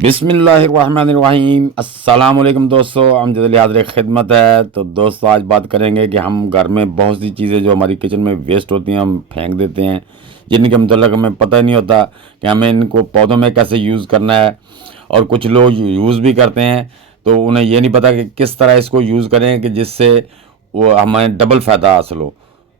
बिस्मिल्लाहिर्रहमानिर्रहीम अस्सलाम वालेकुम दोस्तों, अमजद अली हाज़िर खिदमत है। तो दोस्तों आज बात करेंगे कि हम घर में बहुत सी चीज़ें जो हमारी किचन में वेस्ट होती हैं हम फेंक देते हैं, जिनके मतलब हमें पता ही नहीं होता कि हमें इनको पौधों में कैसे यूज़ करना है। और कुछ लोग यूज़ भी करते हैं तो उन्हें ये नहीं पता कि किस तरह इसको यूज़ करें कि जिससे वो हमें डबल फ़ायदा हासिल हो।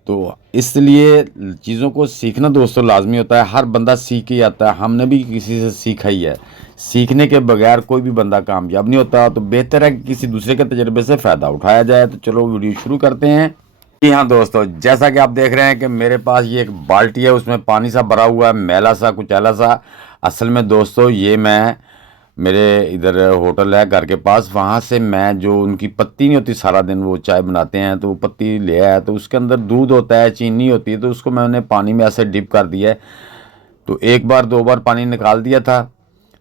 तो इसलिए चीज़ों को सीखना दोस्तों लाजमी होता है। हर बंदा सीख के ही आता है, हमने भी किसी से सीखा ही है। सीखने के बगैर कोई भी बंदा कामयाब नहीं होता। तो बेहतर है कि किसी दूसरे के तजर्बे से फ़ायदा उठाया जाए। तो चलो वीडियो शुरू करते हैं। जी हाँ दोस्तों, जैसा कि आप देख रहे हैं कि मेरे पास ये एक बाल्टी है, उसमें पानी सा भरा हुआ है, मैला सा कुचैला सा। असल में दोस्तों ये मैं मेरे इधर होटल है घर के पास, वहाँ से मैं जो उनकी पत्ती नहीं होती, सारा दिन वो चाय बनाते हैं तो वो पत्ती ले आया, तो उसके अंदर दूध होता है, चीनी होती है, तो उसको मैंने पानी में ऐसे डिप कर दिया है। तो एक बार दो बार पानी निकाल दिया था।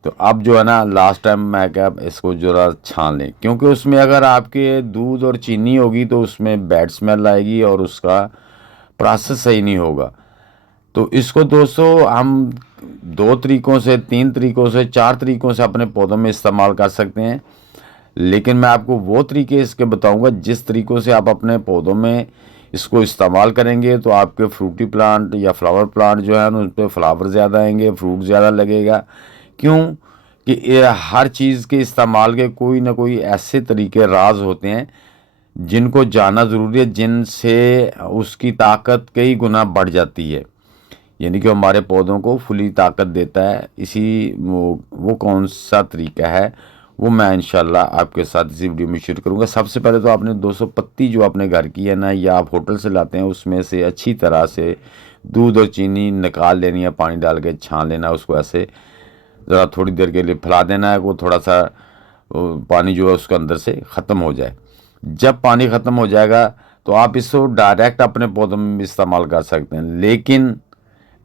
तो अब जो है ना लास्ट टाइम मैं क्या इसको ज़रा छान लें, क्योंकि उसमें अगर आपके दूध और चीनी होगी तो उसमें बैड स्मेल आएगी और उसका प्रोसेस सही नहीं होगा। तो इसको दोस्तों हम दो तरीक़ों से, तीन तरीक़ों से, चार तरीक़ों से अपने पौधों में इस्तेमाल कर सकते हैं। लेकिन मैं आपको वो तरीके इसके बताऊंगा जिस तरीक़ों से आप अपने पौधों में इसको इस्तेमाल करेंगे तो आपके फ्रूटी प्लांट या फ्लावर प्लांट जो है ना उस पर फ्लावर ज़्यादा आएंगे, फ्रूट ज़्यादा लगेगा। क्यों कि ये हर चीज़ के इस्तेमाल के कोई ना कोई ऐसे तरीके राज होते हैं जिनको जानना ज़रूरी है, जिनसे उसकी ताकत कई गुना बढ़ जाती है, यानी कि हमारे पौधों को फुली ताकत देता है। इसी वो कौन सा तरीका है वो मैं इंशाल्लाह आपके साथ इसी वीडियो में शेयर करूंगा। सबसे पहले तो आपने 200 पत्ती जो अपने घर की है ना या आप होटल से लाते हैं उसमें से अच्छी तरह से दूध और चीनी निकाल लेनी है, पानी डाल के छान लेना है उसको, ऐसे ज़रा थोड़ी देर के लिए फैला देना है। वो थोड़ा सा पानी जो है उसके अंदर से ख़त्म हो जाए। जब पानी ख़त्म हो जाएगा तो आप इसको डायरेक्ट अपने पौधों में भी इस्तेमाल कर सकते हैं, लेकिन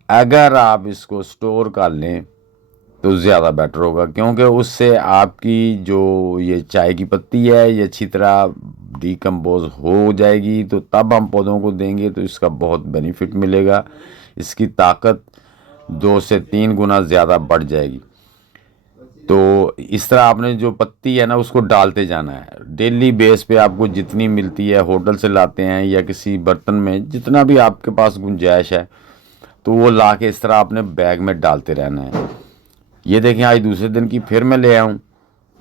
अगर आप इसको स्टोर कर लें तो ज़्यादा बेटर होगा, क्योंकि उससे आपकी जो ये चाय की पत्ती है ये अच्छी तरह डिकम्पोज हो जाएगी। तो तब हम पौधों को देंगे तो इसका बहुत बेनिफिट मिलेगा, इसकी ताकत 2 से 3 गुना ज़्यादा बढ़ जाएगी। तो इस तरह आपने जो पत्ती है ना उसको डालते जाना है डेली बेस पे। आपको जितनी मिलती है, होटल से लाते हैं या किसी बर्तन में, जितना भी आपके पास गुंजाइश है, तो वो ला के इस तरह आपने बैग में डालते रहना है। ये देखें आज दूसरे दिन की फिर मैं ले आया हूँ,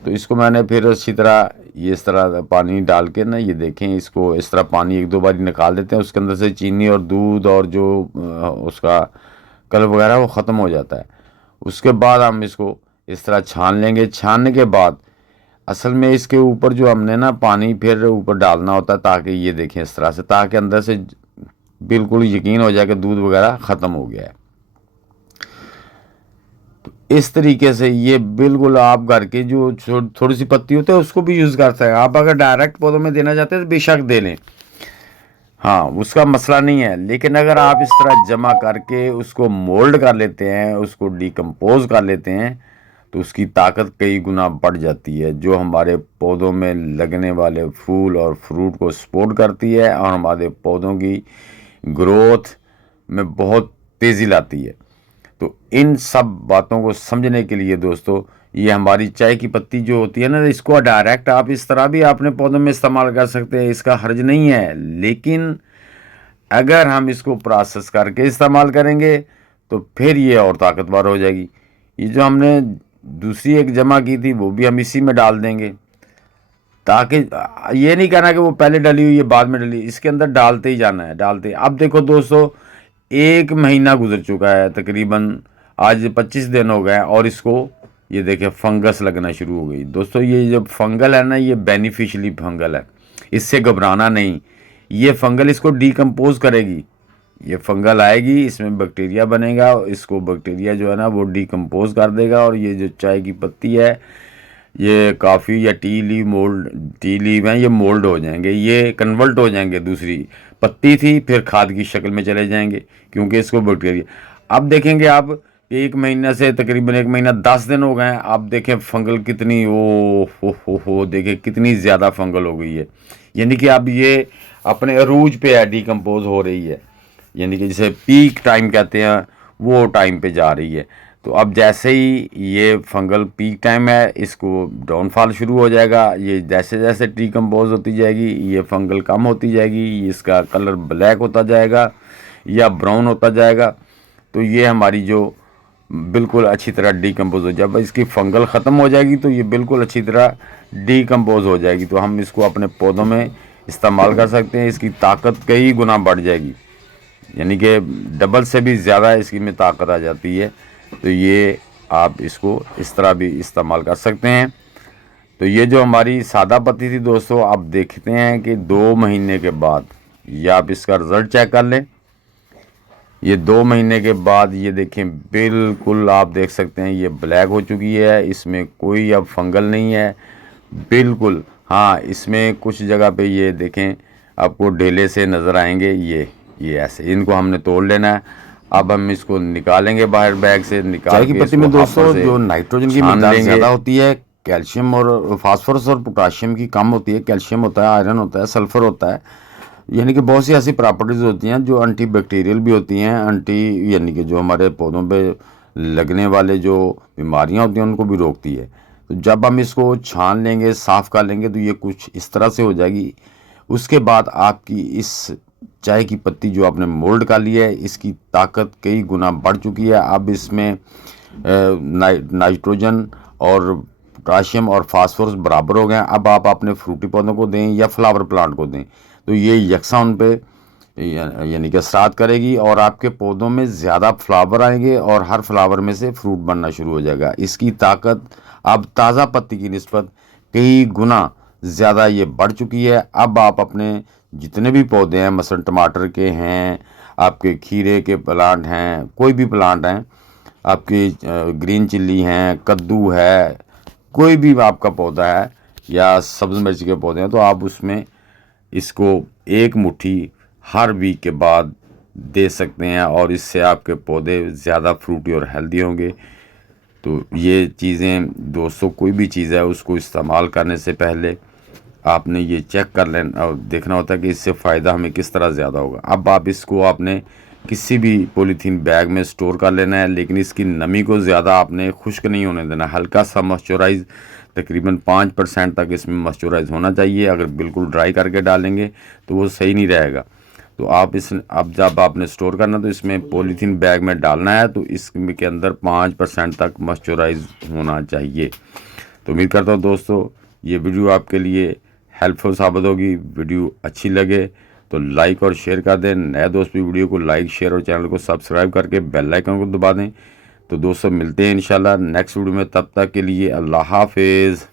तो इसको मैंने फिर अच्छी तरह ये इस तरह पानी डाल के ना, ये देखें इसको इस तरह पानी एक दो बार निकाल देते हैं, उसके अंदर से चीनी और दूध और जो उसका कलर वगैरह वो ख़त्म हो जाता है। उसके बाद हम इसको इस तरह छान लेंगे। छानने के बाद असल में इसके ऊपर जो हमने ना पानी फिर ऊपर डालना होता है, ताकि ये देखें इस तरह से, ताकि अंदर से बिल्कुल यकीन हो जाए कि दूध वगैरह ख़त्म हो गया है। इस तरीके से ये बिल्कुल आप घर के जो थोड़ी सी पत्ती होती है उसको भी यूज़ कर सकते हैं। आप अगर डायरेक्ट पौधों में देना चाहते हैं तो बेशक दे लें, हाँ उसका मसला नहीं है। लेकिन अगर आप इस तरह जमा करके उसको मोल्ड कर लेते हैं, उसको डिकम्पोज कर लेते हैं, तो उसकी ताकत कई गुना बढ़ जाती है, जो हमारे पौधों में लगने वाले फूल और फ्रूट को सपोर्ट करती है और हमारे पौधों की ग्रोथ में बहुत तेज़ी लाती है। तो इन सब बातों को समझने के लिए दोस्तों, ये हमारी चाय की पत्ती जो होती है ना, इसको डायरेक्ट आप इस तरह भी अपने पौधों में इस्तेमाल कर सकते हैं, इसका हर्ज नहीं है। लेकिन अगर हम इसको प्रोसेस करके इस्तेमाल करेंगे तो फिर ये और ताकतवर हो जाएगी। ये जो हमने दूसरी एक जमा की थी वो भी हम इसी में डाल देंगे, ताकि ये नहीं कहना कि वो पहले डली हुई है बाद में डली, इसके अंदर डालते ही जाना है, डालते। अब देखो दोस्तों, 1 महीना गुजर चुका है तकरीबन, आज 25 दिन हो गए और इसको ये देखें फंगस लगना शुरू हो गई। दोस्तों ये जो फंगल है ना, ये बेनिफिशियली फंगल है, इससे घबराना नहीं। ये फंगल इसको डिकम्पोज करेगी, ये फंगल आएगी, इसमें बैक्टीरिया बनेगा, इसको बैक्टीरिया जो है ना वो डिकम्पोज कर देगा और ये जो चाय की पत्ती है, ये काफ़ी या टी लीव हैं, ये मोल्ड हो जाएंगे, ये कन्वर्ट हो जाएंगे, दूसरी पत्ती थी फिर खाद की शक्ल में चले जाएंगे, क्योंकि इसको बैक्टीरिया। अब देखेंगे आप 1 महीने से तकरीबन 1 महीना 10 दिन हो गए हैं, आप देखें फंगल कितनी हो देखें कितनी ज़्यादा फंगल हो गई है। यानी कि अब ये अपने अरूज पे है, डिकम्पोज हो रही है, यानी कि जिसे पीक टाइम कहते हैं वो टाइम पे जा रही है। तो अब जैसे ही ये फंगल पीक टाइम है, इसको डाउनफॉल शुरू हो जाएगा। ये जैसे जैसे डिकम्पोज होती जाएगी ये फंगल कम होती जाएगी, इसका कलर ब्लैक होता जाएगा या ब्राउन होता जाएगा। तो ये हमारी जो बिल्कुल अच्छी तरह डिकम्पोज हो जाए। जब इसकी फंगल ख़त्म हो जाएगी तो ये बिल्कुल अच्छी तरह डिकम्पोज हो जाएगी। तो हम इसको अपने पौधों में इस्तेमाल कर सकते हैं। इसकी ताकत कई गुना बढ़ जाएगी, यानी कि डबल से भी ज़्यादा इसकी में ताकत आ जाती है। तो ये आप इसको इस तरह भी इस्तेमाल कर सकते हैं। तो ये जो हमारी सादा पत्ती थी दोस्तों, आप देखते हैं कि 2 महीने के बाद ये आप इसका रिज़ल्ट चेक कर लें। ये 2 महीने के बाद ये देखें, बिल्कुल आप देख सकते हैं ये ब्लैक हो चुकी है, इसमें कोई अब फंगल नहीं है बिल्कुल। हाँ, इसमें कुछ जगह पे ये देखें आपको ढेले से नज़र आएंगे, ये ऐसे, इनको हमने तोड़ लेना है। अब हम इसको निकालेंगे बाहर बैग से, निकाल चाय की के पत्ती में इसको दोस्तों हाथों से जो नाइट्रोजन की छान मिकदार लेंगे। ज़्यादा होती है, कैल्शियम और फास्फोरस और पोटाशियम की कम होती है। कैल्शियम होता है, आयरन होता है, सल्फर होता है, यानी कि बहुत सी ऐसी प्रॉपर्टीज़ होती हैं जो एंटी बैक्टीरियल भी होती हैं, यानी कि जो हमारे पौधों पे लगने वाले जो बीमारियां होती हैं उनको भी रोकती है। तो जब हम इसको छान लेंगे, साफ़ कर लेंगे, तो ये कुछ इस तरह से हो जाएगी। उसके बाद आपकी इस चाय की पत्ती जो आपने मोल्ड कर लिया है, इसकी ताकत कई गुना बढ़ चुकी है। अब इसमें नाइट्रोजन और पोटाशियम और फास्फोरस बराबर हो गए हैं। अब आप अपने फ्रूटी पौधों को दें या फ्लावर प्लांट को दें तो ये यकसा उन पे यानी कि असरात करेगी और आपके पौधों में ज़्यादा फ्लावर आएंगे और हर फ्लावर में से फ्रूट बनना शुरू हो जाएगा। इसकी ताकत अब ताज़ा पत्ती की निस्बत कई गुना ज़्यादा ये बढ़ चुकी है। अब आप अपने जितने भी पौधे हैं, मसलन टमाटर के हैं, आपके खीरे के प्लांट हैं, कोई भी प्लांट हैं, आपकी ग्रीन चिल्ली हैं, कद्दू है, कोई भी आपका पौधा है या सब्ज़ मिर्च के पौधे हैं, तो आप उसमें इसको 1 मुट्ठी हर वीक के बाद दे सकते हैं और इससे आपके पौधे ज़्यादा फ्रूटी और हेल्दी होंगे। तो ये चीज़ें दोस्तों, कोई भी चीज़ है उसको इस्तेमाल करने से पहले आपने ये चेक कर लेना और देखना होता है कि इससे फ़ायदा हमें किस तरह ज़्यादा होगा। अब आप इसको आपने किसी भी पॉलीथीन बैग में स्टोर कर लेना है, लेकिन इसकी नमी को ज़्यादा आपने खुश्क नहीं होने देना। हल्का सा मॉइस्चराइज़, तकरीबन 5% तक इसमें मॉइस्चराइज़ होना चाहिए। अगर बिल्कुल ड्राई करके डालेंगे तो वो सही नहीं रहेगा। तो आप अब जब आपने स्टोर करना तो इसमें पॉलीथीन बैग में डालना है, तो इसके के अंदर 5% तक मॉइस्चराइज़ होना चाहिए। तो उम्मीद करता हूँ दोस्तों ये वीडियो आपके लिए हेल्पफुल साबित होगी। वीडियो अच्छी लगे तो लाइक और शेयर कर दें। नए दोस्त भी वीडियो को लाइक, शेयर और चैनल को सब्सक्राइब करके बेल आइकन को दबा दें। तो दोस्तों मिलते हैं इंशाल्लाह नेक्स्ट वीडियो में, तब तक के लिए अल्लाह हाफिज़।